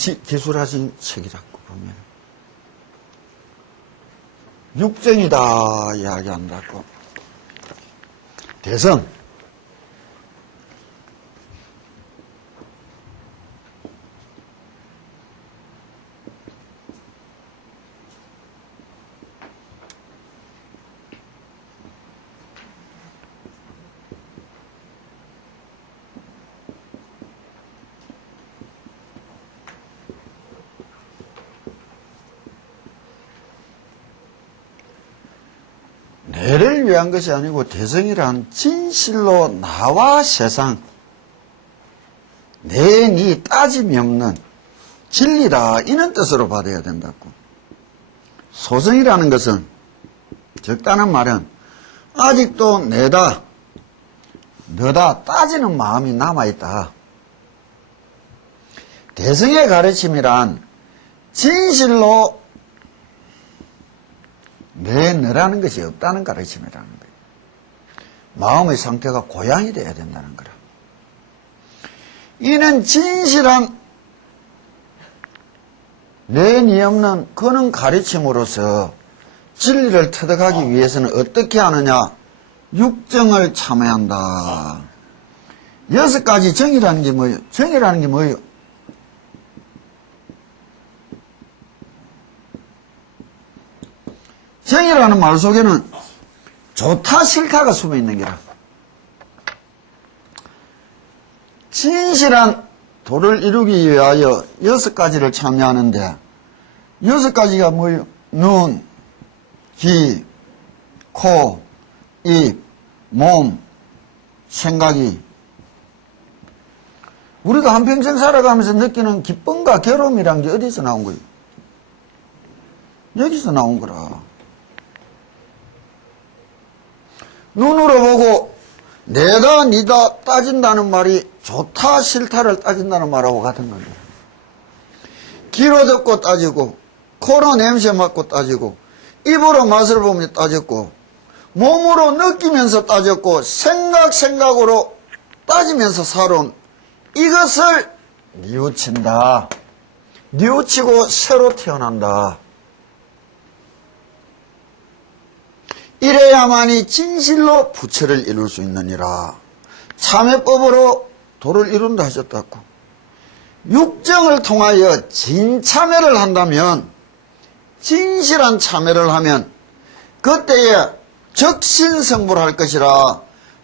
기술하신 책이라고 보면 육정이다 이야기한다고. 대성 내를 위한 것이 아니고 대성이란 진실로 나와 세상 니 따짐이 없는 진리다 이런 뜻으로 받아야 된다고. 소성이라는 것은 적다는 말은 아직도 내다 너다 따지는 마음이 남아있다. 대성의 가르침이란 진실로 내 너라는 것이 없다는 가르침이라는 거예요. 마음의 상태가 고양이 되어야 된다는 거라. 이는 진실한 내 없는 그런 가르침으로서 진리를 터득하기 위해서는 어떻게 하느냐? 육정을 참아야 한다. 6가지 정이라는 게 뭐예요? 정이라는 게 뭐예요? 정이라는 말 속에는 좋다 싫다가 숨어 있는 게라. 진실한 도를 이루기 위하여 6가지를 참여하는데 6가지가 뭐예요? 눈, 귀, 코, 입, 몸, 생각이. 우리가 한평생 살아가면서 느끼는 기쁨과 괴로움이란 게 어디서 나온 거예요? 여기서 나온 거라. 눈으로 보고 내다 니다 따진다는 말이 좋다 싫다를 따진다는 말하고 같은 겁니다. 귀로 듣고 따지고 코로 냄새 맡고 따지고 입으로 맛을 보며 따졌고 몸으로 느끼면서 따졌고 생각으로 따지면서 살아온 이것을 뉘우친다. 뉘우치고 새로 태어난다. 이래야만이 진실로 부처를 이룰 수 있느니라. 참회법으로 도를 이룬다 하셨다고. 육정을 통하여 진참회를 한다면, 진실한 참회를 하면 그때에 적신성불할 것이라.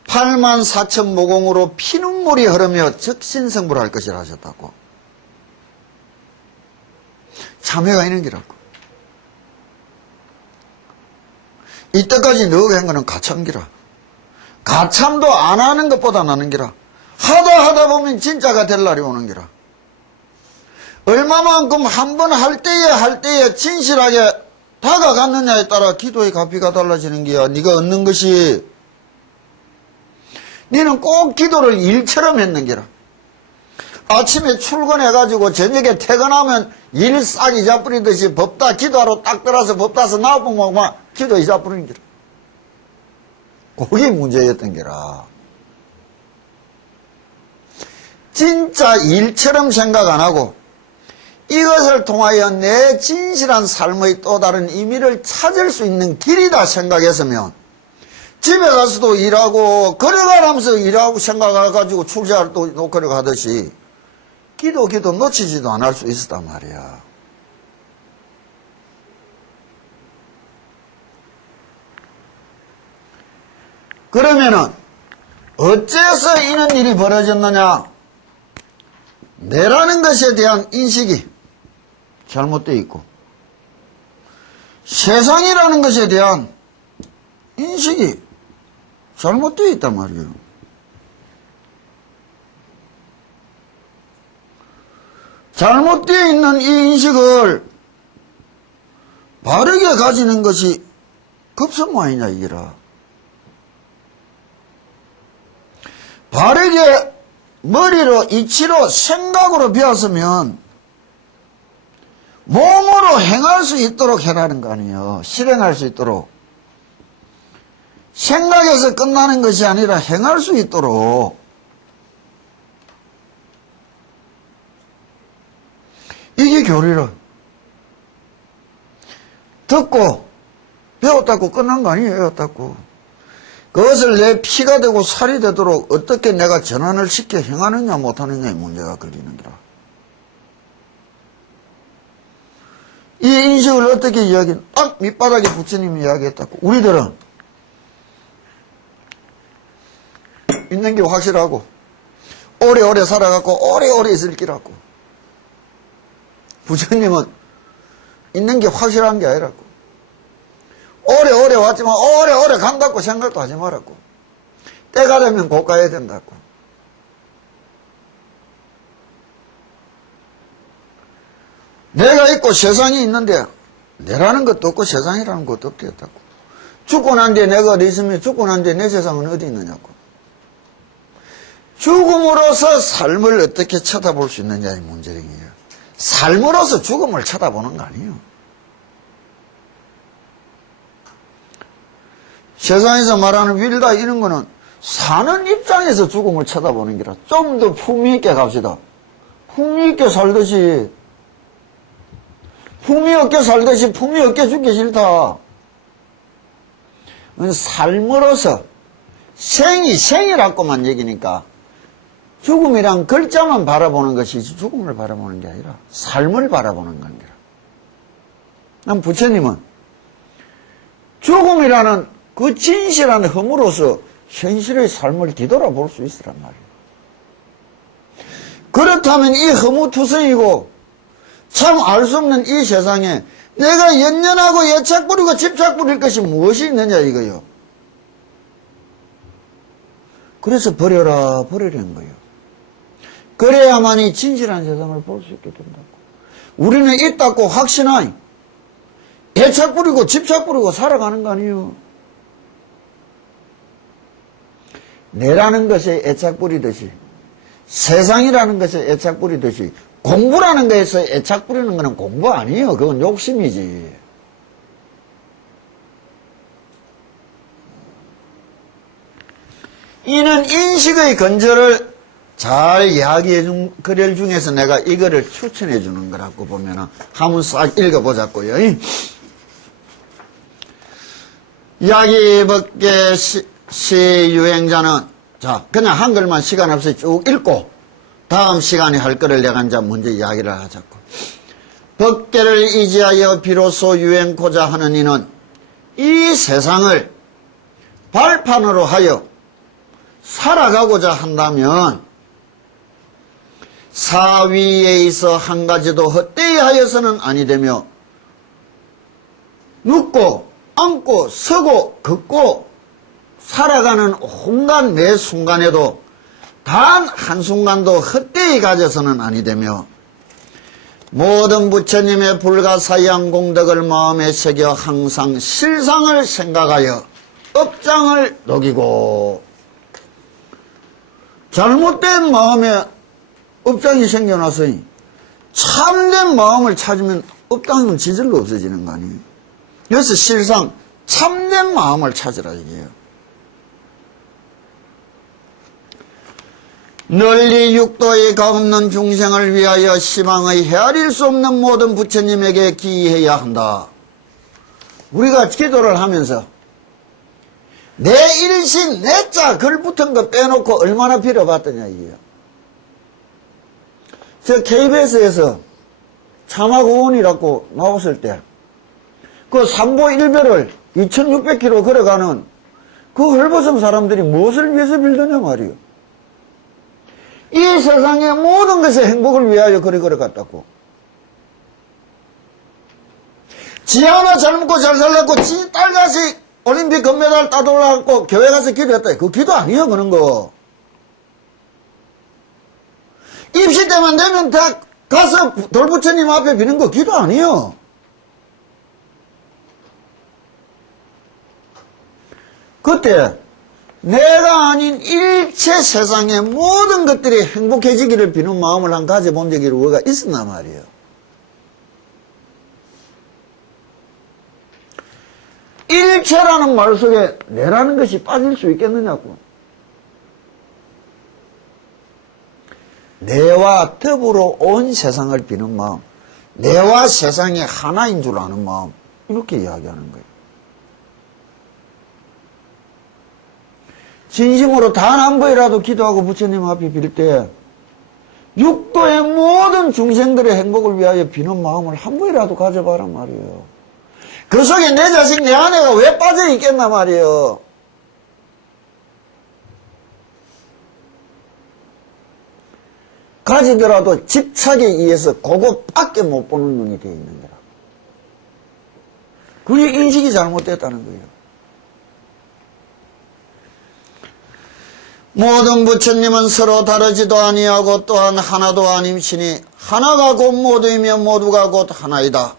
84,000모공으로 피눈물이 흐르며 적신성불할 것이라 하셨다고. 참회가 있는 기라고. 이때까지 너가 한 거는 가참기라. 가참도 안 하는 것보다 나는 기라. 하다 보면 진짜가 될 날이 오는 기라. 얼마만큼 한 번 할 때에 진실하게 다가갔느냐에 따라 기도의 값이가 달라지는 게야. 네가 얻는 것이. 너는 꼭 기도를 일처럼 했는 게라. 아침에 출근해가지고 저녁에 퇴근하면 일 싹 잊어버리듯이 법다 기도하러 딱 들어서 법다서 나와보면 막 기도 잊어버리는 게라. 그게 문제였던 게라. 진짜 일처럼 생각 안 하고 이것을 통하여 내 진실한 삶의 또 다른 의미를 찾을 수 있는 길이다 생각했으면 집에 가서도 일하고 걸어가면서 일하고 생각해가지고 출제할 또 노크를 하듯이 기도 놓치지도 않을 수 있었단 말이야. 그러면은 어째서 이런 일이 벌어졌느냐? 내라는 것에 대한 인식이 잘못되어 있고 세상이라는 것에 대한 인식이 잘못되어 있단 말이에요. 잘못되어 있는 이 인식을 바르게 가지는 것이 급선무아니냐 이게라. 바르게 머리로 이치로 생각으로 배웠으면 몸으로 행할 수 있도록 해라는 거 아니에요. 실행할 수 있도록. 생각에서 끝나는 것이 아니라 행할 수 있도록. 이게 교리라. 듣고 배웠다고 끝난 거 아니에요. 배웠다고. 그것을 내 피가 되고 살이 되도록 어떻게 내가 전환을 시켜 행하느냐 못하느냐의 문제가 걸리는 거라. 이 인식을 어떻게 딱 밑바닥에 부처님이 이야기했다고. 우리들은 있는 게 확실하고 오래오래 살아갖고 오래오래 있을 기라고. 부처님은 있는 게 확실한 게 아니라고. 오래오래 왔지만 오래오래 간다고 생각도 하지 말라고. 때가 되면 곧 가야 된다고. 내가 있고 세상이 있는데 내라는 것도 없고 세상이라는 것도 없겠다고. 죽고 난 뒤에 내가 어디 있으면 죽고 난 뒤에 내 세상은 어디 있느냐고. 죽음으로서 삶을 어떻게 쳐다볼 수 있느냐의 문제이에요. 삶으로서 죽음을 쳐다보는 거 아니에요. 세상에서 말하는 윌다 이런 거는 사는 입장에서 죽음을 쳐다보는 게라. 좀 더 품위 있게 갑시다. 품위 있게 살듯이. 품위 없게 살듯이 품위 없게 죽기 싫다. 삶으로서 생이라고만 얘기니까 죽음이란 글자만 바라보는 것이지 죽음을 바라보는 게 아니라 삶을 바라보는 관계라. 난 부처님은 죽음이라는 그 진실한 허물로서 현실의 삶을 뒤돌아볼 수 있으란 말이에요. 그렇다면 이 허무투성이고 참 알 수 없는 이 세상에 내가 연연하고 애착 부리고 집착 부릴 것이 무엇이 있느냐 이거요. 그래서 버리라는 거예요. 그래야만이 진실한 세상을 볼 수 있게 된다고. 우리는 있다고 확신하니 애착 부리고 집착 부리고 살아가는 거 아니에요. 내라는 것에 애착 부리듯이 세상이라는 것에 애착 부리듯이 공부라는 거에서 애착 부리는 거는 공부 아니에요. 그건 욕심이지. 이는 인식의 건절을 잘 이야기해 준 글을 중에서 내가 이거를 추천해 주는 거라고 보면은 한번 싹 읽어보자고요. 이야기 법계 시유행자는 자 그냥 한글만 시간 없이 쭉 읽고 다음 시간에 할 거를 내가 이제 먼저 이야기를 하자고. 법계를 의지하여 비로소 유행코자 하는 이는 이 세상을 발판으로 하여 살아가고자 한다면 사위에 있어 한 가지도 헛되이 하여서는 아니되며 눕고 앉고 서고 걷고 살아가는 온갖 매 순간에도 단 한순간도 헛되이 가져서는 아니되며 모든 부처님의 불가사의한 공덕을 마음에 새겨 항상 실상을 생각하여 업장을 녹이고 잘못된 마음에 업장이 생겨나서니 참된 마음을 찾으면 업장은 지질로 없어지는 거 아니에요. 그래서 실상 참된 마음을 찾으라 이게요. 널리 육도에 가없는 중생을 위하여 시방의 헤아릴 수 없는 모든 부처님에게 기해야 한다. 우리가 기도를 하면서 내 일신 내자 글 붙은 거 빼놓고 얼마나 빌어봤더냐 이게요. 저 KBS에서 참화고원이라고 나왔을 때 그 삼보 일별을 2600km 걸어가는 그 헐벗은 사람들이 무엇을 위해서 빌더냐 말이요. 이 세상의 모든 것의 행복을 위하여 그리 걸어갔다고. 지 하나 잘 먹고 잘 살렸고 지 딸같이 올림픽 금메달 따돌아갖고 교회 가서 기도했다. 그 기도 아니에요 그런 거. 입시 때만 되면 다 가서 돌부처님 앞에 비는 거 기도 아니에요. 그때 내가 아닌 일체 세상의 모든 것들이 행복해지기를 비는 마음을 한 가져본 적이 우리가 있었나 말이에요. 일체라는 말 속에 내라는 것이 빠질 수 있겠느냐고. 내와 더불어 온 세상을 비는 마음. 내와 세상이 하나인 줄 아는 마음, 이렇게 이야기하는 거예요. 진심으로 단 한 번이라도 기도하고 부처님 앞에 빌 때 육도의 모든 중생들의 행복을 위하여 비는 마음을 한 번이라도 가져봐란 말이에요. 그 속에 내 자식, 내 아내가 왜 빠져 있겠나 말이에요. 가지더라도 집착에 의해서 그것밖에 못 보는 눈이 되어 있는 거라. 그게 인식이 잘못됐다는 거예요. 모든 부처님은 서로 다르지도 아니하고 또한 하나도 아님시니 하나가 곧 모두이며 모두가 곧 하나이다.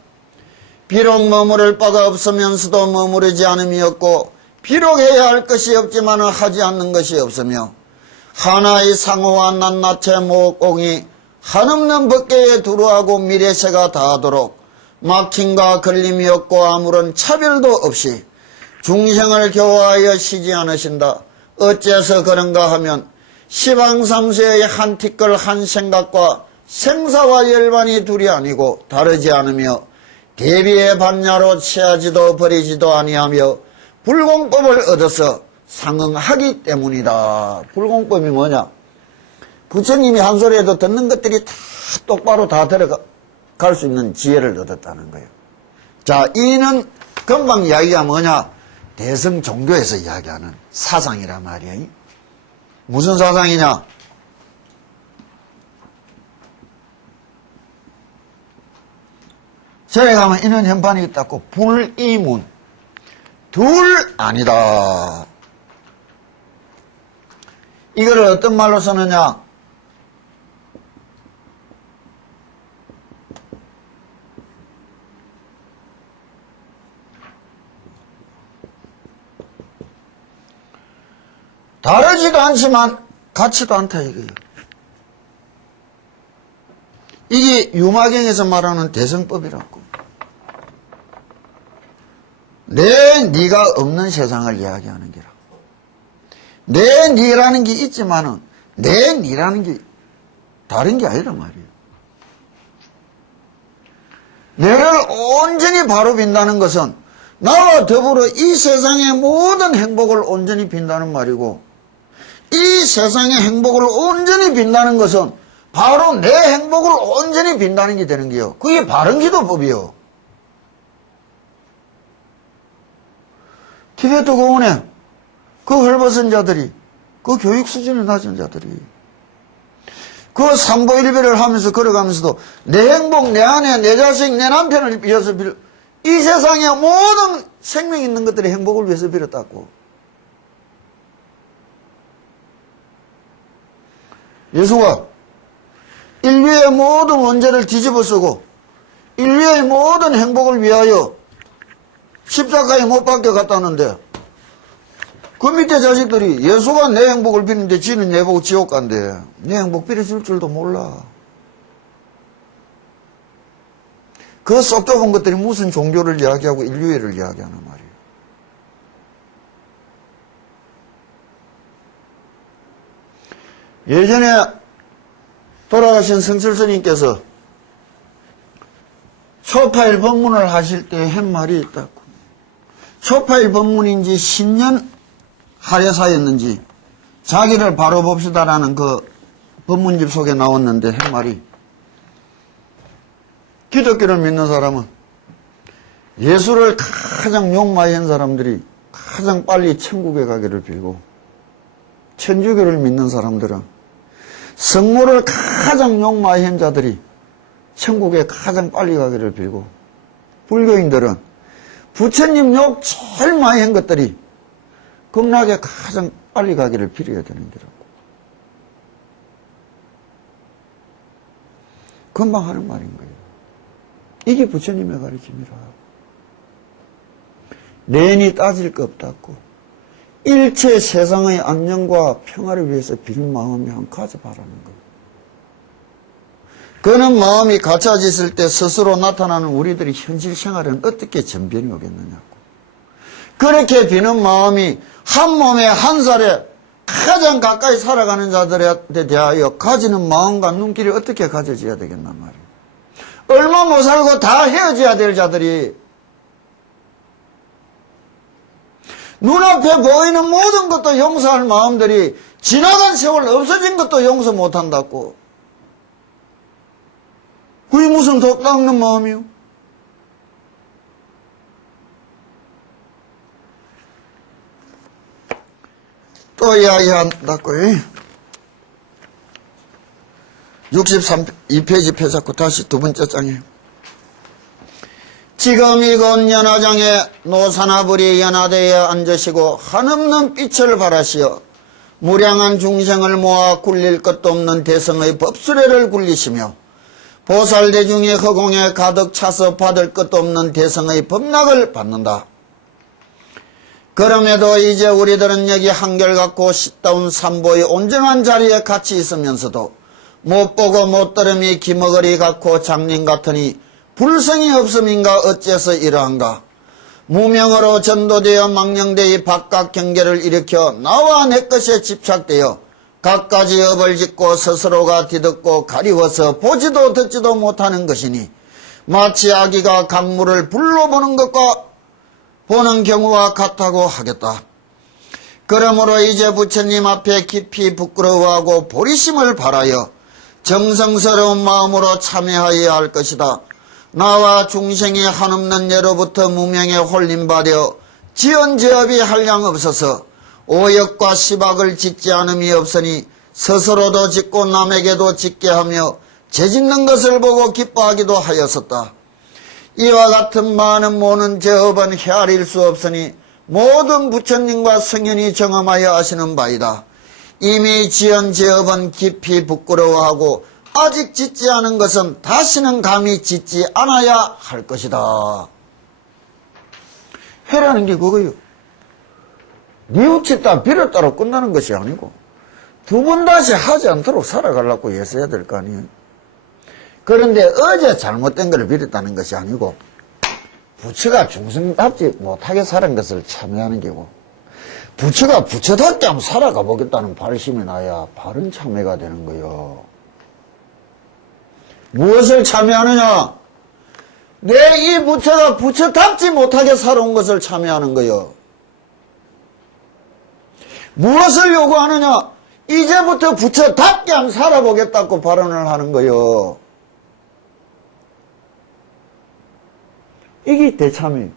비록 머무를 바가 없으면서도 머무르지 않음이었고 비록 해야 할 것이 없지만 하지 않는 것이 없으며 하나의 상호와 낱낱의 모공이 한없는 법계에 두루하고 미래세가 다하도록 막힘과 걸림이 없고 아무런 차별도 없이 중생을 교화하여 쉬지 않으신다. 어째서 그런가 하면 시방삼세의 한 티끌 한 생각과 생사와 열반이 둘이 아니고 다르지 않으며 대비의 반야로 취하지도 버리지도 아니하며 불공법을 얻어서 상응하기 때문이다. 불공법이 뭐냐? 부처님이 한 소리에도 듣는 것들이 다 똑바로 다 들어갈 수 있는 지혜를 얻었다는 거예요. 자, 이는 금방 이야기가 뭐냐? 대승 종교에서 이야기하는 사상이란 말이에요. 무슨 사상이냐? 저에 가면 이런 현판이 있다고 불이문. 둘 아니다. 이거를 어떤 말로 쓰느냐? 다르지도 않지만 같지도 않다 이거예요. 이게 유마경에서 말하는 대승법이라고. 네가 없는 세상을 이야기하는 게라. 네라는 게 있지만은 네라는 게 다른 게 아니란 말이에요. 내를 온전히 바로 빈다는 것은 나와 더불어 이 세상의 모든 행복을 온전히 빈다는 말이고, 이 세상의 행복을 온전히 빈다는 것은 바로 내 행복을 온전히 빈다는 게 되는 게요. 그게 바른 기도법이요. 티베트 공원에 그 헐벗은 자들이, 그 교육 수준이 낮은 자들이, 그 삼보일배를 하면서 걸어가면서도 내 행복, 내 아내, 내 자식, 내 남편을 위해서 이 세상의 모든 생명 있는 것들의 행복을 위해서 빌었다고. 예수가 인류의 모든 원죄를 뒤집어 쓰고 인류의 모든 행복을 위하여 십자가에 못 박혀 갔다는데, 그 밑에 자식들이 예수가 내 행복을 비는데 지는 내 보고 지옥 간대. 내 행복 빌어줄 줄도 몰라. 그 쏙 좁은 것들이 무슨 종교를 이야기하고 인류애를 이야기하는 말이에요. 예전에 돌아가신 성철스님께서 초파일 법문을 하실 때 한 말이 있다고. 초파일 법문인지 신년 하례사였는지 자기를 바로 봅시다라는 그 법문집 속에 나왔는데 한 말이, 기독교를 믿는 사람은 예수를 가장 욕많이 한 사람들이 가장 빨리 천국에 가기를 빌고, 천주교를 믿는 사람들은 성모를 가장 욕많이 한 자들이 천국에 가장 빨리 가기를 빌고, 불교인들은 부처님 욕 제일 많이 한 것들이 극락에 가장 빨리 가기를 빌어야 되는 거라고. 금방 하는 말인 거예요. 이게 부처님의 가르침이라. 내니 따질 거 없다고. 일체 세상의 안녕과 평화를 위해서 빌 마음이 한 가져봐라는 거예요. 그런 마음이 갖춰졌을 때 스스로 나타나는 우리들의 현실 생활은 어떻게 전변이 오겠느냐고. 그렇게 비는 마음이 한 몸에 한 살에 가장 가까이 살아가는 자들에 대하여 가지는 마음과 눈길이 어떻게 가져져야 되겠단 말이에요. 얼마 못 살고 다 헤어져야 될 자들이 눈앞에 보이는 모든 것도 용서할 마음들이 지나간 세월 없어진 것도 용서 못한다고. 그게 무슨 독 닦는 마음이요? 또 이야기한다고. 62페이지 펴잡고 다시 두 번째 장에. 지금 이곳 연화장에 노사나불이 연화대에 앉으시고 한없는 빛을 발하시어 무량한 중생을 모아 굴릴 것도 없는 대성의 법수레를 굴리시며 보살대중의 허공에 가득 차서 받을 것도 없는 대성의 법락을 받는다. 그럼에도 이제 우리들은 여기 한결같고 싯다운 삼보의 온전한 자리에 같이 있으면서도 못보고 못들음이 기머거리 같고 장님 같으니 불성이 없음인가 어째서 이러한가. 무명으로 전도되어 망령되이 바깥 경계를 일으켜 나와 내 것에 집착되어 갖가지 업을 짓고 스스로가 뒤덮고 가리워서 보지도 듣지도 못하는 것이니 마치 아기가 강물을 불로 보는 것과 보는 경우와 같다고 하겠다. 그러므로 이제 부처님 앞에 깊이 부끄러워하고 보리심을 바라여 정성스러운 마음으로 참여하여야 할 것이다. 나와 중생이 한없는 예로부터 무명에 홀림받아 지은 죄업이 한량 없어서 오역과 시박을 짓지 않음이 없으니 스스로도 짓고 남에게도 짓게 하며 죄짓는 것을 보고 기뻐하기도 하였었다. 이와 같은 많은 모는 죄업은 헤아릴 수 없으니 모든 부처님과 성현이 경험하여 아시는 바이다. 이미 지은 죄업은 깊이 부끄러워하고 아직 짓지 않은 것은 다시는 감히 짓지 않아야 할 것이다. 해라는 게 그거요. 뉘우쳤다 빌었다로 끝나는 것이 아니고 두 번 다시 하지 않도록 살아가려고 애써야 될 거 아니에요. 그런데 어제 잘못된 걸 빌었다는 것이 아니고 부처가 중생답지 못하게 살은 것을 참여하는 게고 부처가 부처답게 한번 살아가 보겠다는 발심이 나야 바른 참회가 되는 거요. 무엇을 참여하느냐? 내 이 부처가 부처답지 못하게 살아온 것을 참여하는 거요. 무엇을 요구하느냐? 이제부터 부처답게 한번 살아보겠다고 발언을 하는 거요. 이게 대참이에요.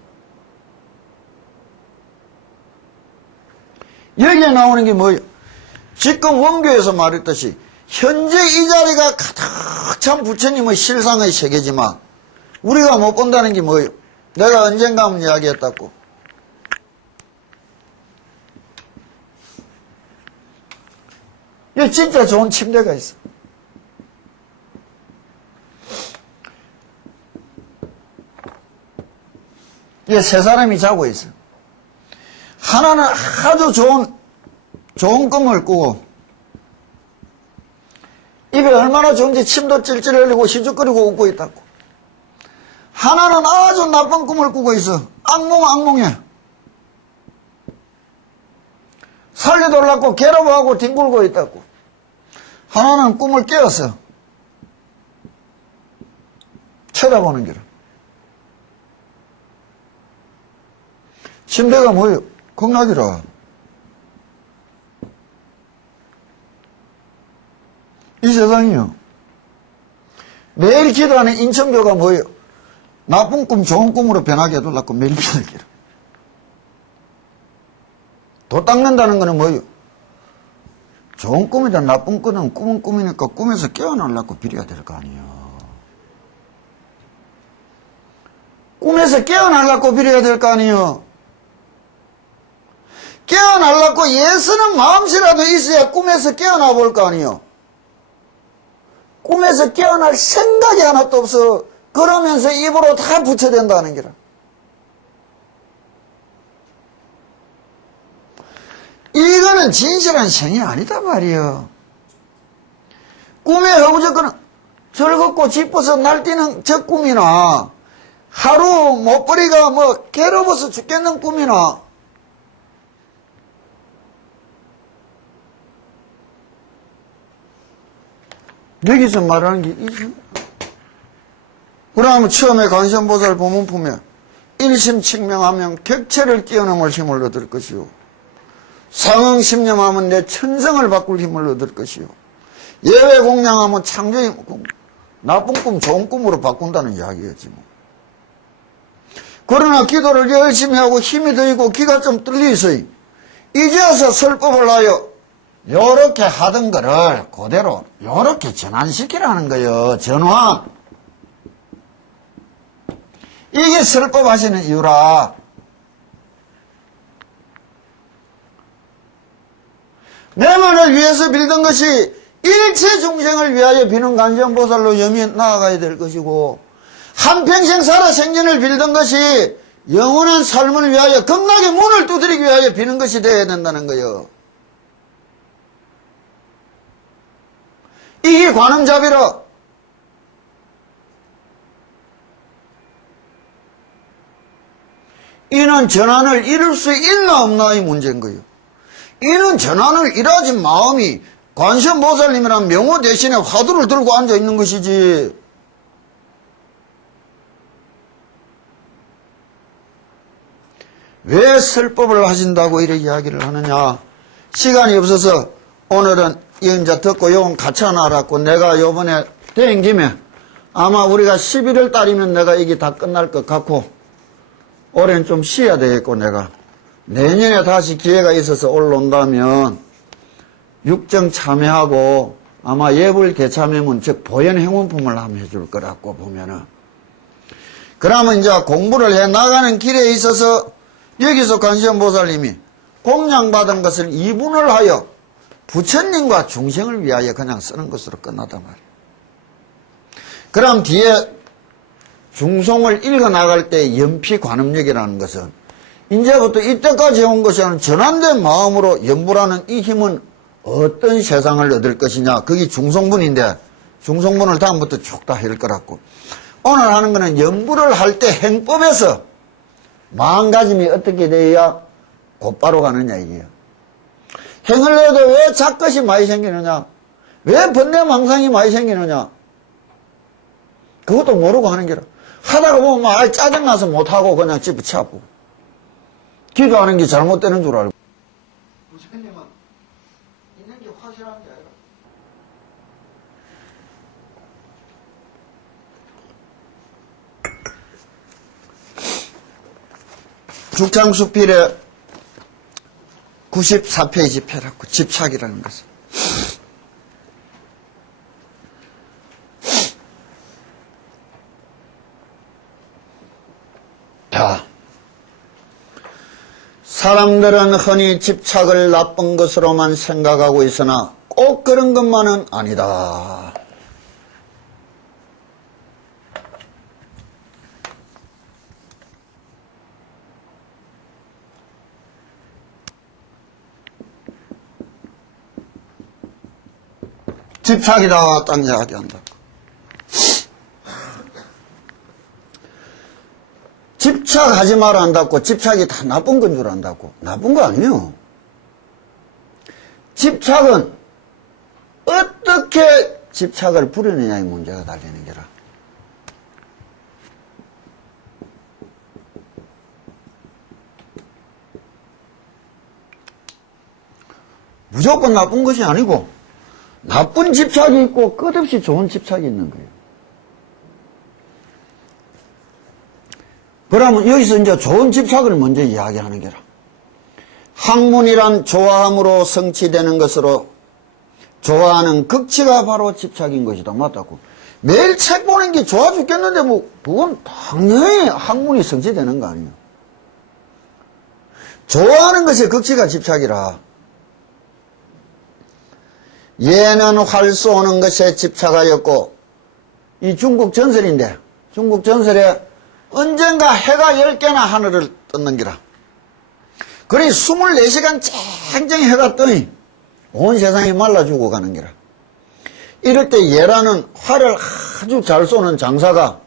여기에 나오는 게 뭐예요? 지금 원교에서 말했듯이 현재 이 자리가 가득 찬 부처님의 실상의 세계지만 우리가 못 본다는 게 뭐예요? 내가 언젠가 한번 이야기했다고. 여기 진짜 좋은 침대가 있어. 이게 세 사람이 자고 있어. 하나는 아주 좋은 꿈을 꾸고 입에 얼마나 좋은지 침도 찔찔 흘리고 희죽거리고 웃고 있다고. 하나는 아주 나쁜 꿈을 꾸고 있어. 악몽해. 살려달라고 괴로워하고 뒹굴고 있다고. 하나는 꿈을 깨었어. 쳐다보는 게라. 침대가 뭐예요? 극락이라. 이 세상이요. 매일 기도하는 인천교가 뭐예요? 나쁜 꿈 좋은 꿈으로 변하게 해달라고 매일 기도하기라. 도 닦는다는 거는 뭐예요? 좋은 꿈이든 나쁜 꿈은 꿈은 꿈이니까 꿈에서 깨어나려고 빌어야 될 거 아니에요. 꿈에서 깨어나려고 빌어야 될 거 아니에요. 깨어나려고 애쓰는 마음씨라도 있어야 꿈에서 깨어나 볼 거 아니에요. 꿈에서 깨어날 생각이 하나도 없어. 그러면서 입으로 다 부처된다는 게라. 이거는 진실한 생이 아니다 말이에요. 꿈에 허무적거는 즐겁고 기뻐서 날뛰는 저 꿈이나 하루 못버리가 괴로워서 죽겠는 꿈이나 여기서 말하는 게 이지. 그러면 처음에 관세음보살 법문품에 일심칙명하면 객체를 뛰어넘을 힘을 얻을 것이요. 상응심념하면 내 천성을 바꿀 힘을 얻을 것이요. 예외공양하면 창조의 나쁜 꿈 좋은 꿈으로 바꾼다는 이야기였지 뭐. 그러나 기도를 열심히 하고 힘이 더 있고 기가 좀 뚫려있어요. 이제서 설법을 하여 요렇게 하던 거를 그대로 요렇게 전환시키라는 거예요. 전환. 이게 설법 하시는 이유라. 내만을 위해서 빌던 것이 일체 중생을 위하여 비는 관세음보살로 염이 나아가야 될 것이고, 한평생 살아 생전을 빌던 것이 영원한 삶을 위하여 극락의 문을 두드리기 위하여 비는 것이 되어야 된다는 거예요. 이게 관음잡이라. 이는 전환을 이룰 수 있나 없나의 문제인 거예요. 이는 전환을 이루어지 마음이 관세음보살님이란 명호 대신에 화두를 들고 앉아 있는 것이지. 왜 설법을 하신다고 이렇게 이야기를 하느냐. 시간이 없어서 오늘은 이은자 듣고 요건 같이 하나 알았고, 내가 요번에 된 김에 아마 우리가 11월 달이면 내가 이게 다 끝날 것 같고, 올해는 좀 쉬어야 되겠고, 내가 내년에 다시 기회가 있어서 올라온다면 육정 참여하고 아마 예불 개참회문 즉 보현 행운품을 한번 해줄 거라고 보면은, 그러면 이제 공부를 해 나가는 길에 있어서 여기서 관세음보살님이 공양받은 것을 이분을 하여 부처님과 중생을 위하여 그냥 쓰는 것으로 끝나단 말이에요. 그럼 뒤에 중송을 읽어나갈 때 연피관음력이라는 것은 이제부터 이때까지 온 것은 전환된 마음으로 연부라는 이 힘은 어떤 세상을 얻을 것이냐. 그게 중송분인데 중송분을 다음부터 쭉 다 할 거라고. 오늘 하는 거는 연부를 할 때 행법에서 마음가짐이 어떻게 되어야 곧바로 가느냐 이게요. 행을 해도 왜 잡것이 많이 생기느냐, 왜 번뇌망상이 많이 생기느냐, 그것도 모르고 하는 게라. 하다가 보면 막 짜증나서 못하고 그냥 집어치고 기도하는 게 잘못되는 줄 알고. 부처님은 있는 게 확실한 게 아니라 죽창수필에 94페이지 펴라고. 집착이라는 것은 자, 사람들은 흔히 집착을 나쁜 것으로만 생각하고 있으나 꼭 그런 것만은 아니다. 집착이다 딱 이야기한다. 집착하지 마라 한다고 집착이 다 나쁜 건 줄 안다고. 나쁜 거 아니에요. 집착은 어떻게 집착을 부리느냐의 문제가 달리는 게라. 무조건 나쁜 것이 아니고 나쁜 집착이 있고 끝없이 좋은 집착이 있는 거예요. 그러면 여기서 이제 좋은 집착을 먼저 이야기하는 게라. 학문이란 좋아함으로 성취되는 것으로 좋아하는 극치가 바로 집착인 것이다. 맞다고. 매일 책 보는 게 좋아 죽겠는데 뭐 그건 당연히 학문이 성취되는 거 아니에요. 좋아하는 것이 극치가 집착이라. 얘는 활 쏘는 것에 집착하였고, 이 중국 전설인데 중국 전설에 언젠가 해가 10개나 하늘을 떴는 기라. 그래 24시간 쨍쨍 해가 뜨니 온 세상이 말라 죽어가는 기라. 이럴 때 얘라는 활을 아주 잘 쏘는 장사가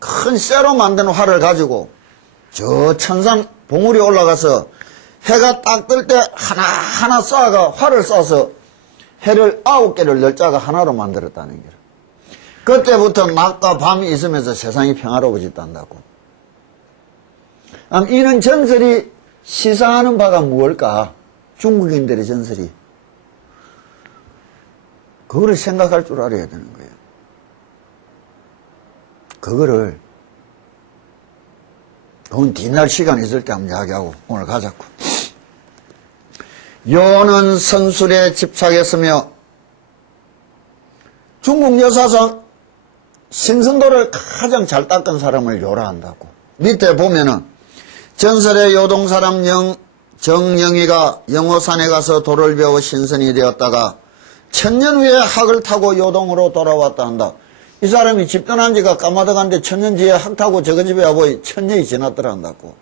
큰 쇠로 만든 활을 가지고 저 천산 봉우리 올라가서 해가 딱 뜰 때 하나하나 쏴가 활을 쏴서 해를 9개를 열자가 하나로 만들었다는 거라. 그때부터 낮과 밤이 있으면서 세상이 평화로워졌다 한다고. 이런 전설이 시사하는 바가 무엇일까? 중국인들의 전설이. 그거를 생각할 줄 알아야 되는 거예요. 그거를 그건 뒷날 시간 있을 때 한번 이야기하고 오늘 가자고. 요는 선술에 집착했으며 중국 역사상 신선도를 가장 잘 닦은 사람을 요라 한다고. 밑에 보면은 전설의 요동사람 정영이가 영호산에 가서 도를 배워 신선이 되었다가 천년 후에 학을 타고 요동으로 돌아왔다 한다. 이 사람이 집 떠난 지가 까마득한데 천년 뒤에 학 타고 저거 집에 와보니 천년이 지났더라 한다고.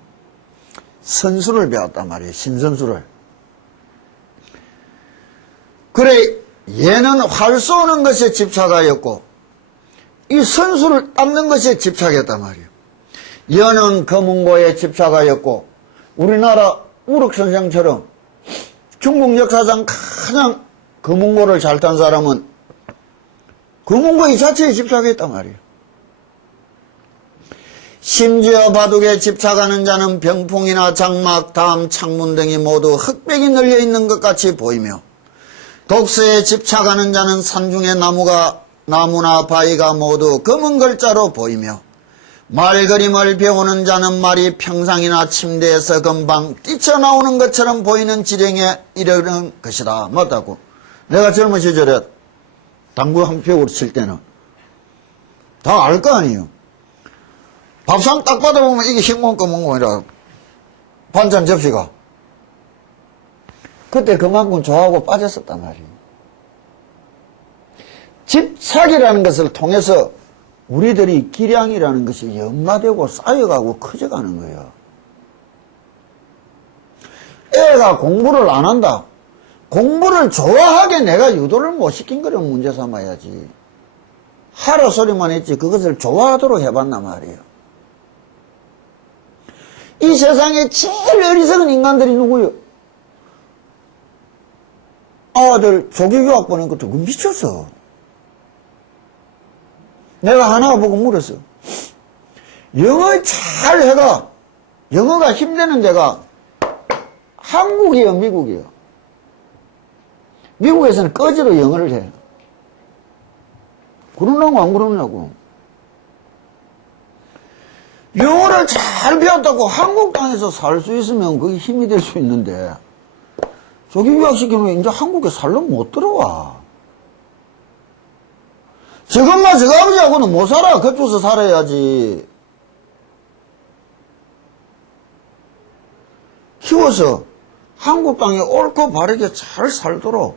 선수를 배웠단 말이에요. 신선수를. 그래 얘는 활 쏘는 것에 집착하였고 이 선수를 닦는 것에 집착했단 말이에요. 여는 검은고에 집착하였고 우리나라 우륵선생처럼 중국 역사상 가장 검은고를 잘 탄 사람은 검은고 이 자체에 집착했단 말이에요. 심지어 바둑에 집착하는 자는 병풍이나 장막, 담, 창문 등이 모두 흑백이 널려있는 것 같이 보이며 독서에 집착하는 자는 산중의 나무나 바위가 모두 검은 글자로 보이며 말그림을 배우는 자는 말이 평상이나 침대에서 금방 뛰쳐나오는 것처럼 보이는 지령에 이르는 것이다. 맞다고. 내가 젊은 시절에 당구 한 벽으로 칠 때는 다 알 거 아니에요. 밥상 딱 받아보면 이게 흰공 검은공이라 반찬 접시가. 그때 그만큼 좋아하고 빠졌었단 말이에요. 집착이라는 것을 통해서 우리들이 기량이라는 것이 연마되고 쌓여가고 커져가는 거예요. 애가 공부를 안 한다. 공부를 좋아하게 내가 유도를 못 시킨 거는 문제 삼아야지. 하라 소리만 했지 그것을 좋아하도록 해봤단 말이에요. 이 세상에 제일 어리석은 인간들이 누구요? 아들 조기교학 보낸 것도 그 미쳤어. 내가 하나 보고 물었어. 영어 잘 해가 영어가 힘드는 데가 한국이요 미국이요? 미국에서는 꺼지로 영어를 해. 그러냐고 안 그러냐고. 영어를 잘 배웠다고 한국 땅에서 살 수 있으면 그게 힘이 될 수 있는데 조기교학 시키면 이제 한국에 살려면 못 들어와. 저것만 저거 아버지하고는 못 살아. 그쪽에서 살아야지. 키워서 한국 땅에 옳고 바르게 잘 살도록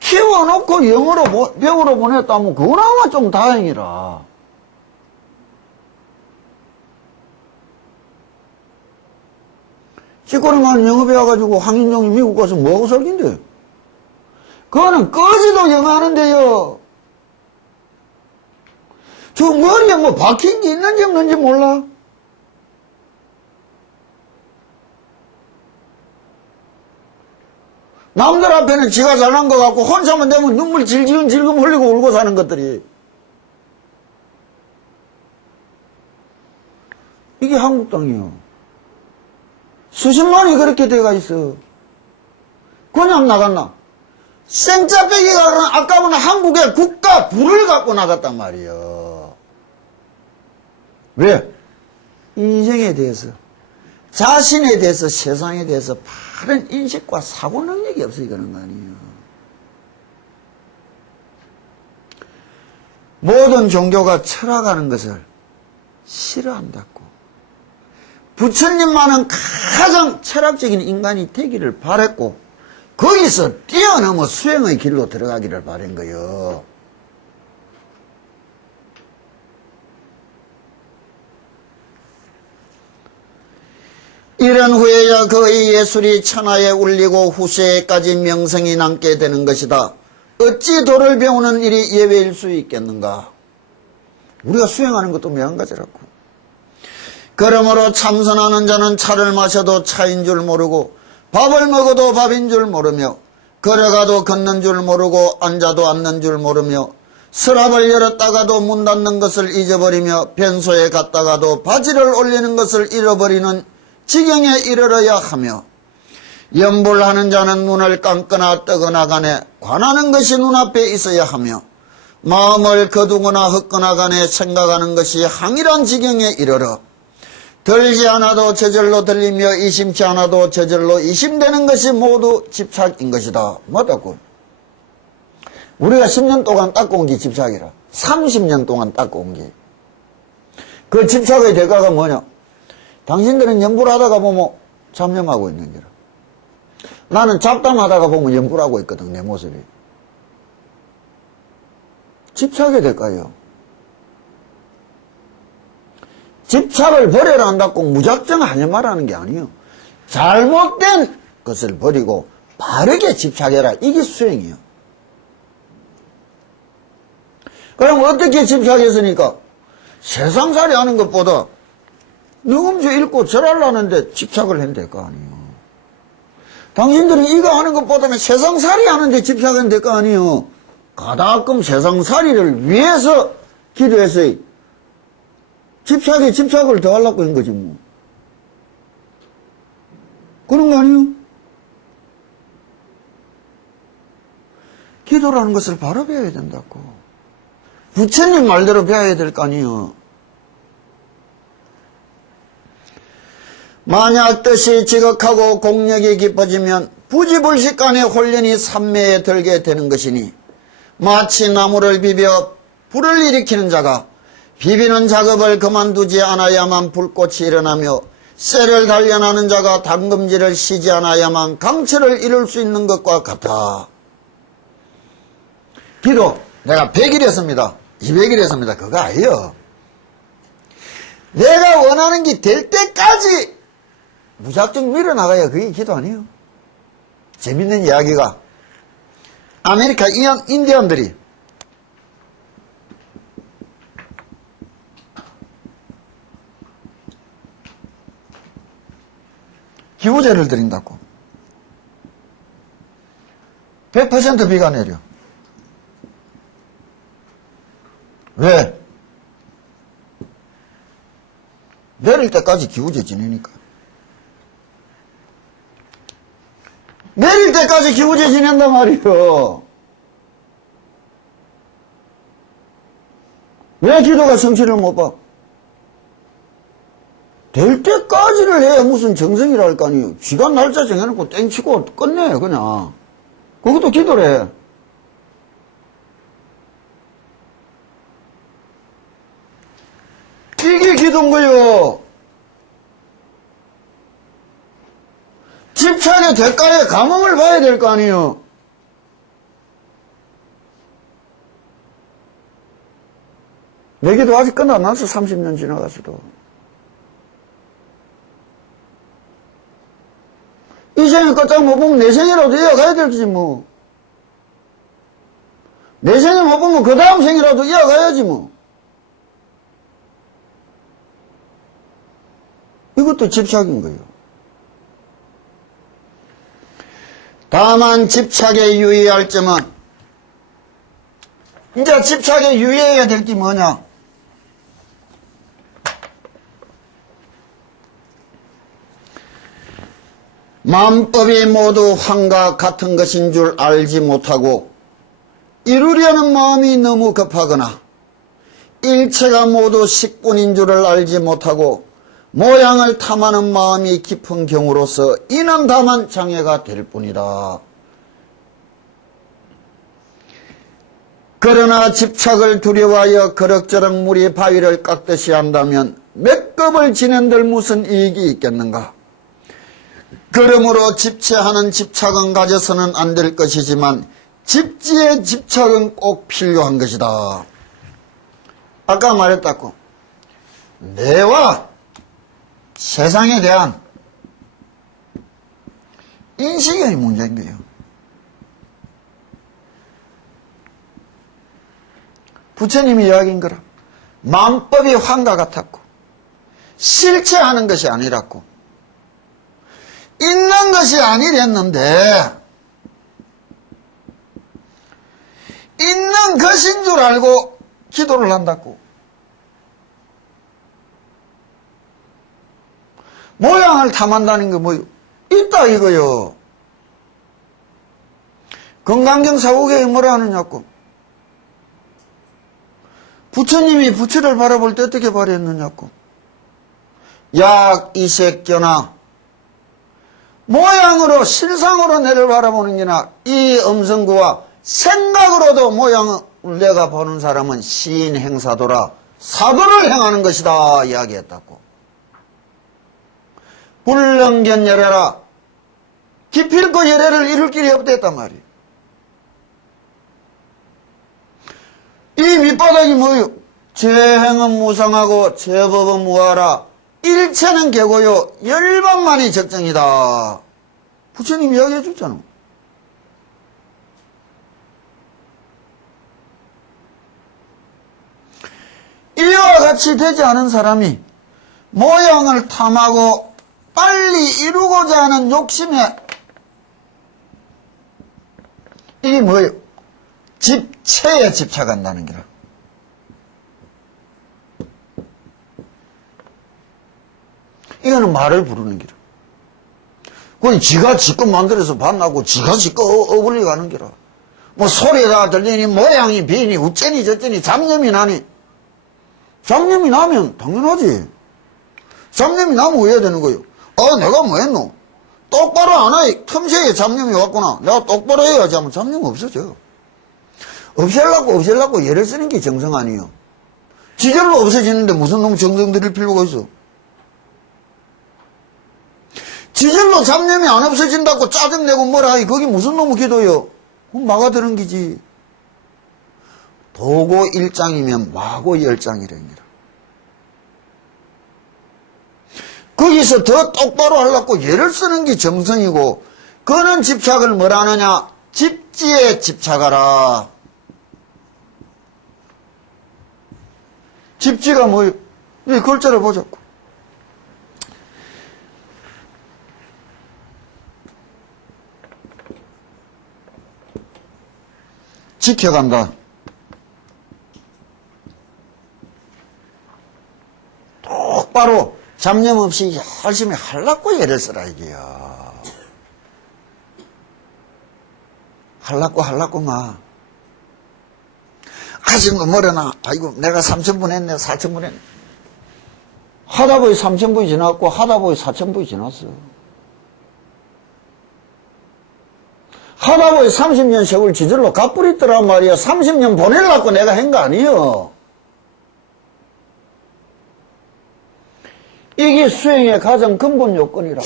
키워놓고 영어로 병으로 보냈다면 그나마 좀 다행이라. 시골에만 영어 배워가지고 황인종이 미국 가서 뭐하고 살긴데. 그거는 꺼지도 영어 하는데요. 저 머리에 뭐 박힌 게 있는지 없는지 몰라. 남들 앞에는 지가 잘난 것 같고 혼자만 되면 눈물 질금 흘리고 울고 사는 것들이. 이게 한국 땅이요. 수십만이 그렇게 돼가 있어. 그냥 나갔나? 생짜배기가 아까보나 한국의 국가 부를 갖고 나갔단 말이에요. 왜? 인생에 대해서, 자신에 대해서, 세상에 대해서 바른 인식과 사고 능력이 없어서 그런 거 아니에요. 모든 종교가 철학하는 것을 싫어한다고. 부처님만은 가장 철학적인 인간이 되기를 바랬고 거기서 뛰어넘어 수행의 길로 들어가기를 바란 거예요. 이런 후에야 그의 예술이 천하에 울리고 후세에까지 명성이 남게 되는 것이다. 어찌 도를 배우는 일이 예외일 수 있겠는가? 우리가 수행하는 것도 매한가지라고. 그러므로 참선하는 자는 차를 마셔도 차인 줄 모르고 밥을 먹어도 밥인 줄 모르며 걸어가도 걷는 줄 모르고 앉아도 앉는 줄 모르며 서랍을 열었다가도 문 닫는 것을 잊어버리며 변소에 갔다가도 바지를 올리는 것을 잃어버리는 지경에 이르러야 하며 염불하는 자는 눈을 감거나 뜨거나 간에 관하는 것이 눈앞에 있어야 하며 마음을 거두거나 헛거나 간에 생각하는 것이 항일한 지경에 이르러 들지 않아도 저절로 들리며 의심치 않아도 저절로 의심되는 것이 모두 집착인 것이다. 맞다고. 우리가 10년 동안 닦아온 게 집착이라. 30년 동안 닦아온 게. 그 집착의 대가가 뭐냐? 당신들은 염불하다가 보면 잡념하고 있는 거라. 나는 잡담하다가 보면 염불하고 있거든, 내 모습이. 집착의 대가예요. 집착을 버려라 한다고 무작정 하지 말라는 게 아니에요. 잘못된 것을 버리고 바르게 집착해라. 이게 수행이에요. 그럼 어떻게 집착했으니까? 세상살이 하는 것보다 능음주 읽고 절하려는데 집착을 해도 될 거 아니에요. 당신들은 이거 하는 것보다는 세상살이 하는데 집착은 될 거 아니에요. 가다끔 세상살이를 위해서 기도해서 집착에 집착을 더하려고 한 거지 뭐. 그런 거 아니에요? 기도라는 것을 바로 배워야 된다고. 부처님 말대로 배워야 될 거 아니에요. 만약 뜻이 지극하고 공력이 깊어지면 부지불식간에 홀연히 삼매에 들게 되는 것이니 마치 나무를 비벼 불을 일으키는 자가 비비는 작업을 그만두지 않아야만 불꽃이 일어나며 쇠를 단련하는 자가 담금질을 쉬지 않아야만 강철을 이룰 수 있는 것과 같아. 기도 내가 100일 했습니다. 200일 했습니다. 그거 아니에요. 내가 원하는 게 될 때까지 무작정 밀어나가야 그게 기도 아니에요. 재밌는 이야기가 아메리카 인디언들이 기부제를 드린다고 100% 비가 내려. 왜? 내릴 때까지 기부제 지내니까. 내릴 때까지 기부제 지낸단 말이에요. 왜 기도가 성취를 못 봐? 될 때까지를 해야 무슨 정성이라 할 거 아니에요. 시간 날짜 정해놓고 땡치고 끝내 그냥. 그것도 기도래. 이게 기도인 거요. 집착의 대가에 감흥을 봐야 될 거 아니에요. 내 기도 아직 끝 안 났어. 30년 지나갔어도. 이 생에 끝장 못 보면 내 생이라도 이어가야 될지 뭐. 내 생에 못 보면 그 다음 생이라도 이어가야지 뭐. 이것도 집착인 거예요. 다만 집착에 유의할 점은 이제 집착에 유의해야 될 게 뭐냐? 만법이 모두 한과 같은 것인 줄 알지 못하고 이루려는 마음이 너무 급하거나 일체가 모두 식분인 줄을 알지 못하고 모양을 탐하는 마음이 깊은 경우로서 이는 다만 장애가 될 뿐이다. 그러나 집착을 두려워하여 그럭저럭 물이 바위를 깎듯이 한다면 몇 급을 지낸들 무슨 이익이 있겠는가? 그러므로 집체하는 집착은 가져서는 안 될 것이지만 집지의 집착은 꼭 필요한 것이다. 아까 말했다고 내와 세상에 대한 인식의 문제인 거예요. 부처님이 이야기한 거라. 만법이 환과 같았고 실체하는 것이 아니랐고 있는 것이 아니랬는데 있는 것인 줄 알고 기도를 한다고. 모양을 탐한다는 게 뭐요? 있다 이거요. 건강경 사후계에 뭐라 하느냐고. 부처님이 부처를 바라볼 때 어떻게 바라했느냐고. 약 이색견아, 모양으로 실상으로 내를 바라보는 게나 이 음성구와 생각으로도 모양을 내가 보는 사람은 시인 행사도라, 사도를 행하는 것이다 이야기했다고. 불능견 열애라, 기필코 열애를 이룰 길이 없댔단 말이에요. 이 밑바닥이 뭐요? 죄행은 무상하고 죄법은 무하라, 일체는 개고요 열반만이 적정이다. 부처님 이야기해 줬잖아. 이와 같이 되지 않은 사람이 모양을 탐하고 빨리 이루고자 하는 욕심에, 이게 뭐예요? 집체에 집착한다는 게라. 이거는 말을 부르는 게라. 그건 지가 지껏 만들어서 반나고 지가 지껏 어울려 가는 게라. 뭐 소리가 들리니 모양이 비니 우째니 저째니 잡념이 나니. 잡념이 나면 당연하지. 잡념이 나면 왜 해야 되는 거예요? 내가 뭐 했노? 똑바로 안 해. 틈새에 잡념이 왔구나. 내가 똑바로 해야지 하면 잡념 없어져. 없애려고 예를 쓰는 게 정성 아니에요. 지절로 없어지는데 무슨 놈 정성 들일 필요가 있어. 지절로 잡념이 안 없어진다고 짜증내고 뭐라 하니 거기 무슨 놈의 기도요? 그건 막아드는 기지. 도고 1장이면 마고 10장이랍니다. 거기서 더 똑바로 하려고 예를 쓰는 게 정성이고, 그는 집착을 뭐라 하느냐? 집지에 집착하라. 집지가 뭐예요? 이 글자를 보자고. 지켜간다. 똑바로 잡념 없이 열심히 하려고 예를 쓰라 이게요. 하려고 마. 아직 뭐려나. 아이고 내가 3,000분 했네, 4,000분 했네. 하다 보니 3,000분이 지났고 하다 보니 4,000분이 지났어. 하다 보니 30년 세월 지절로 갚으리더란 말이야. 30년 보내려고 내가 한 거 아니에요. 이게 수행의 가장 근본 요건이라.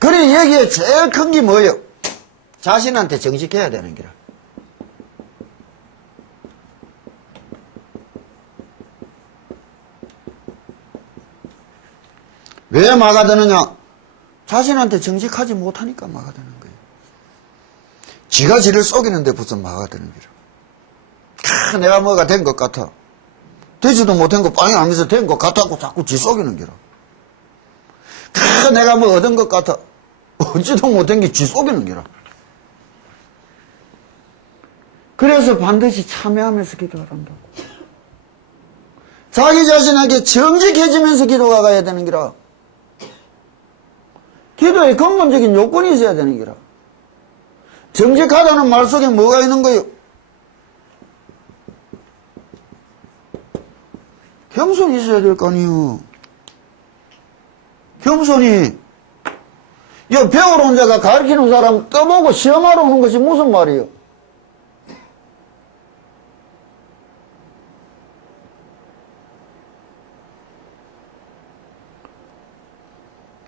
그래 여기에 제일 큰 게 뭐예요? 자신한테 정직해야 되는 거라. 왜 막아드느냐? 자신한테 정직하지 못하니까 막아드는 거예요. 지가 지를 속이는데 무슨 막아드는 거라. 내가 뭐가 된 것 같아. 되지도 못한 거 빵이 하면서 된 것 같았고 자꾸 지 속이는 거라. 내가 뭐 얻은 것 같아. 얻지도 못한 게 지 속이는 거라. 그래서 반드시 참여하면서 기도하란다고. 자기 자신에게 정직해지면서 기도가 가야 되는 거라. 기도의 근본적인 요건이 있어야 되는 거라. 정직하다는 말 속에 뭐가 있는 거예요? 겸손이 있어야 될 거 아니에요. 겸손이. 배우러 온 자가 가르치는 사람 떠보고 시험하러 오는 것이 무슨 말이에요?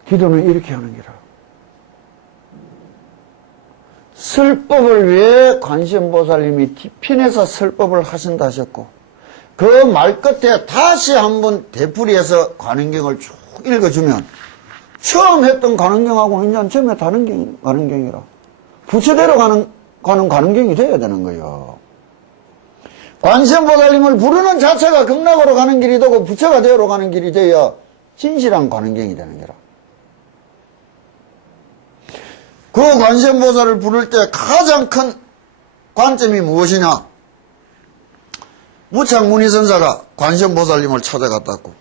기도는 이렇게 하는 거라. 설법을 왜 관세음보살님이 뒤편에서 설법을 하신다 하셨고, 그 말 끝에 다시 한번 되풀이해서 관행경을 쭉 읽어주면 처음 했던 관행경하고는 이제 처음에 다른 관행경이라 부처대로 가는 관행경이 돼야 되는 거예요. 관세음보살님을 부르는 자체가 극락으로 가는 길이 되고 부처가 되어로 가는 길이 되어야 진실한 관행경이 되는 거라. 그 관세음보살을 부를 때 가장 큰 관점이 무엇이냐? 무창문희선사가 관세음보살님을 찾아갔다고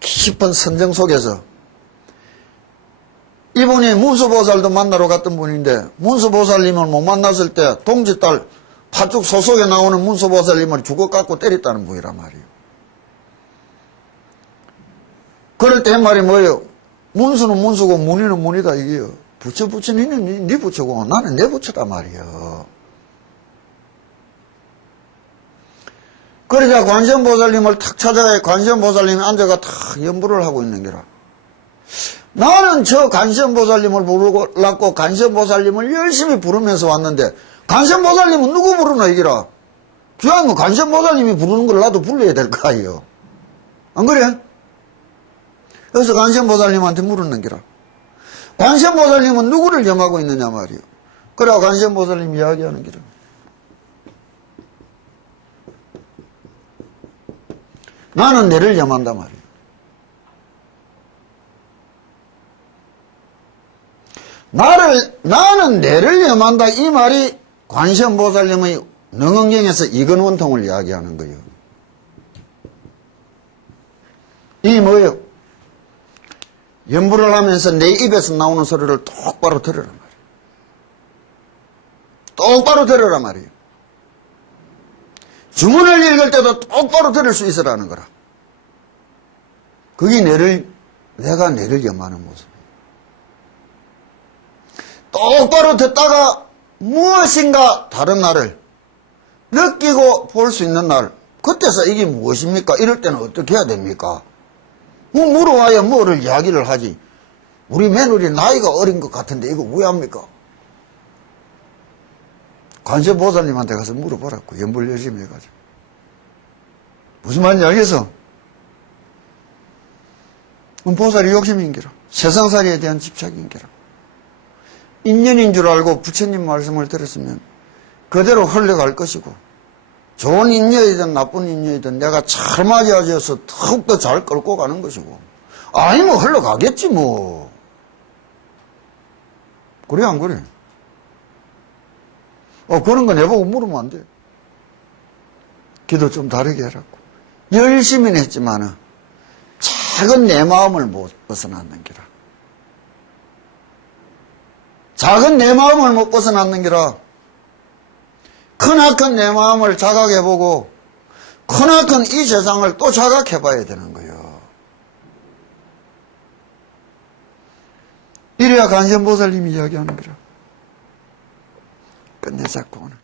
깊은 선정 속에서 이분이 문수보살도 만나러 갔던 분인데 문수보살님을 못 만났을 때 동지딸 파죽 소속에 나오는 문수보살님을 주걱 갖고 때렸다는 분이란 말이에요. 그럴 때 한 말이 뭐예요? 문수는 문수고 문이는 문이다 이게요. 부처는 네 부처고 나는 내 부처다 말이에요. 그러자 관세음보살님을 탁 찾아가 관세음보살님이 앉아가 탁 연부를 하고 있는 게라. 나는 저 관세음보살님을 부르고 관세음보살님을 열심히 부르면서 왔는데 관세음보살님은 누구 부르나 이기라. 귀하면 관세음보살님이 부르는 걸 나도 불러야 될 거 아니에요. 안 그래? 그래서 관세음보살님한테 물었는 게라. 관세음보살님은 누구를 염하고 있느냐 말이에요. 그래 관세음보살님이 이야기하는 게라. 나는 내를 염한다 말이에요. 나는 내를 염한다 이 말이 관세음보살님의 능언경에서 이근원통을 이야기하는 거예요. 이 뭐예요? 연부를 하면서 내 입에서 나오는 소리를 똑바로 들으란 말이에요. 똑바로 들으란 말이에요. 주문을 읽을 때도 똑바로 들을 수 있으라는 거라. 그게 내가 내를 염하는 모습. 똑바로 듣다가 무엇인가 다른 날을 느끼고 볼 수 있는 날, 그때서 이게 무엇입니까? 이럴 때는 어떻게 해야 됩니까? 뭐 물어와야 뭐를 이야기를 하지. 우리 며느리 나이가 어린 것 같은데 이거 왜 합니까? 관세보살님한테 가서 물어보라고. 연불 열심히 해가지고. 무슨 말인지 알겠어? 보살이 욕심인기라. 세상살이에 대한 집착인기라. 인연인 줄 알고 부처님 말씀을 들었으면 그대로 흘러갈 것이고, 좋은 인연이든 나쁜 인연이든 내가 잘 맞아줘서 더욱더 잘 끌고 가는 것이고, 아니면 흘러가겠지 뭐. 그래 안 그래? 그런 거 내보고 물으면 안 돼. 기도 좀 다르게 해라고. 열심히는 했지만은 작은 내 마음을 못 벗어났는 기라. 작은 내 마음을 못 벗어났는 기라. 크나큰 내 마음을 자각해보고 크나큰 이 세상을 또 자각해봐야 되는 거예요. 이래야 관세음보살님이 이야기하는 거라. 끝내자고 오늘.